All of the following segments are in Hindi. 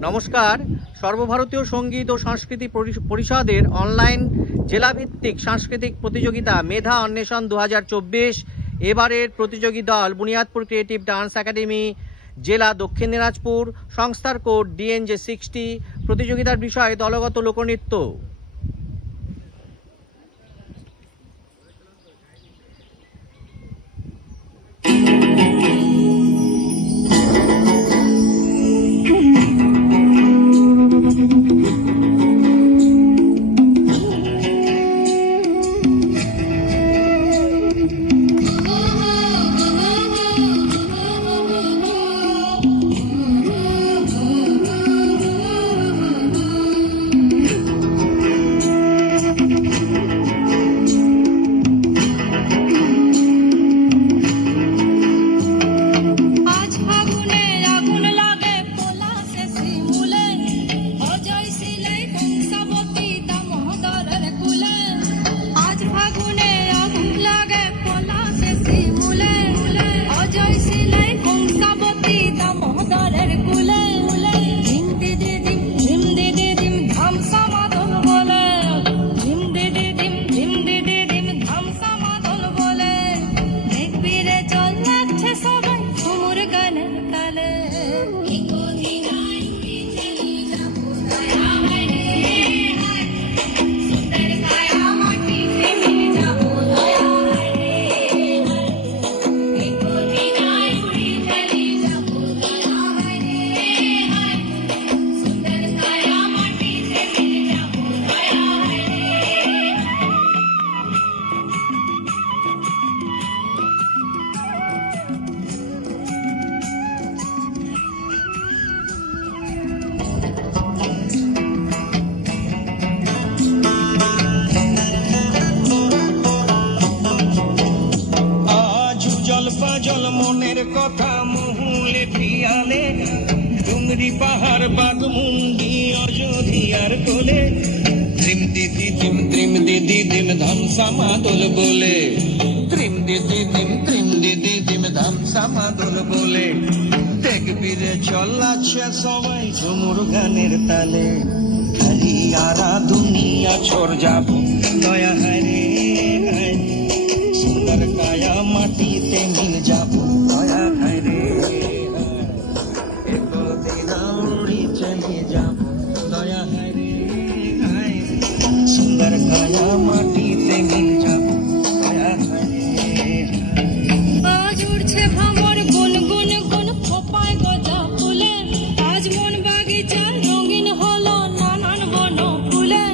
नमस्कार। सर्वभारतीय संगीत और सांस्कृतिक परिषदेर ऑनलाइन जिलाभित्तिक सांस्कृतिक प्रतियोगिता मेधा अन्वेषण 2024 एबारेर प्रतियोगी दल बुनियादपुर क्रिएटिव डांस एकाडेमी जिला दक्षिण दिनाजपुर संस्थार कोड DNJ 60 प्रतियोगितार विषय दलगत लोकनृत्य। जल मनेर कथा मुहुले पियाले डुंगरी पहाड़ बागमुंडी अयोध्यार कोले त्रिम दीदी दिम धमसा मादल बोले त्रिम दीदी दिम धमसा मादल बोले देखबी रे चलाচ্ছে সবাই ঝুমুর গানের তালে হরিয়ারা দুনিয়া छोड़ যাবো দয়া হায় রে सुंदर काया माटी ते मिल जाबो दया हाय रे एको दिन उड़ी चले जाबो दया हाय रे सुंदर काया माटी ते मिल जाबो दया हाय रे आज उड़ছে ভ্রমর গুন গুন গুন খোপায় গজা ফুলে আজ মন বাগিচা রঙিন হলো নানান বন ফুলে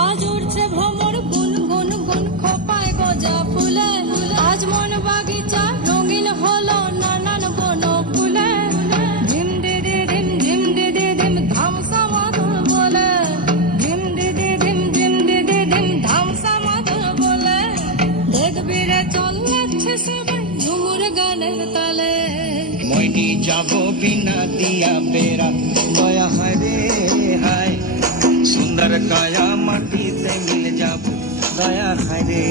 আজ উড়ছে ভ্রমর গুন গুন গুন খোপায় গজা ফুলে আজ মন বাগিচা রঙিন হলো নানান বন ফুলে ধিম দিদি ধিম ধামসা মাদল বলে ধিম দিদি ধিম ধামসা মাদল বলে দেখবি রে চলছে সবাই ঝুমুর গানের তালে মইনি যাবো বিনা দিয়া বেড়া দয়া হায় রে হায় সুন্দর কায়া মাটিতে মিল যাবো দয়া হায় রে